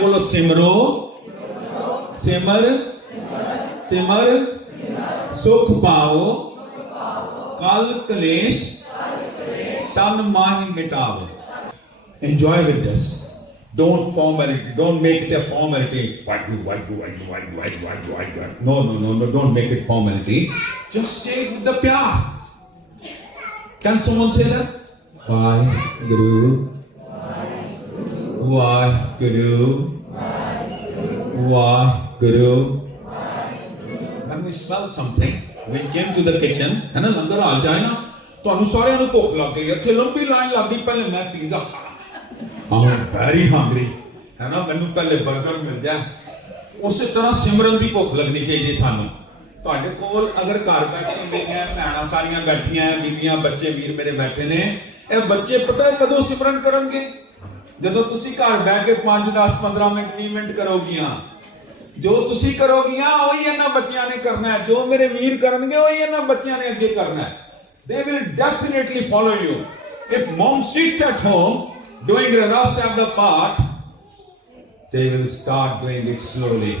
बोलो सिमरो सिमर सिमर सुख पाओ कल कलेश तन माही मिटावे enjoy with this Don't formality. Don't make it a formality. Why do, why do, why do, why do, why do, why do, why do. No, no, no, no. Don't make it formality. Just say it with the pyar. Can someone? Why guru. When we smell something we came to the kitchen ਹੈ ਨਾ ਲੰਗਰ ਆ ਜਾਏ ਨਾ ਤੁਹਾਨੂੰ ਸਾਰਿਆਂ ਨੂੰ ਭੁੱਖ ਲੱਗ ਗਈ ਇੱਥੇ ਲੰਬੀ ਲਾਈਨ ਲੱਗ ਗਈ ਪਹਿਲੇ ਮੈਂ ਪੀਜ਼ਾ ਖਾਣਾ ਆਮ ਵੈਰੀ ਹੰਗਰੀ ਹੈ ਨਾ ਮੈਨੂੰ ਪਹਿਲੇ 버ਗਰ ਮਿਲ ਜਾ ਉਸੇ ਤਰ੍ਹਾਂ ਸਿਮਰਨ ਦੀ ਭੁੱਖ ਲੱਗਣੀ ਚਾਹੀਦੀ ਸਾਨੂੰ ਤੁਹਾਡੇ ਕੋਲ ਅਗਰ ਘਰ ਬੈਠੇ ਮੇਰੀਆਂ ਭੈਣਾਂ ਸਾਰੀਆਂ ਬੈਠੀਆਂ ਬੀਬੀਆਂ ਬੱਚੇ ਵੀਰ ਮੇਰੇ ਬੈਠੇ ਨੇ ਇਹ ਬੱਚੇ ਪਤਾ ਕਦੋਂ ਸਿਮਰਨ ਕਰਨਗੇ ਜਦੋਂ ਤੁਸੀਂ ਘਰ ਬਹਿ ਕੇ 5 10 15 ਮਿੰਟ 20 ਮਿੰਟ ਕਰੋਗੀਆਂ ਜੋ ਤੁਸੀਂ ਕਰੋਗੀਆਂ ਉਹੀ ਇਹਨਾਂ ਬੱਚਿਆਂ ਨੇ ਕਰਨਾ ਹੈ ਜੋ ਮੇਰੇ ਵੀਰ ਕਰਨਗੇ ਉਹੀ ਇਹਨਾਂ ਬੱਚਿਆਂ ਨੇ ਅੱਗੇ ਕਰਨਾ ਹੈ they will definitely follow you if mom sits at home doing the rasa of the part they will start doing it slowly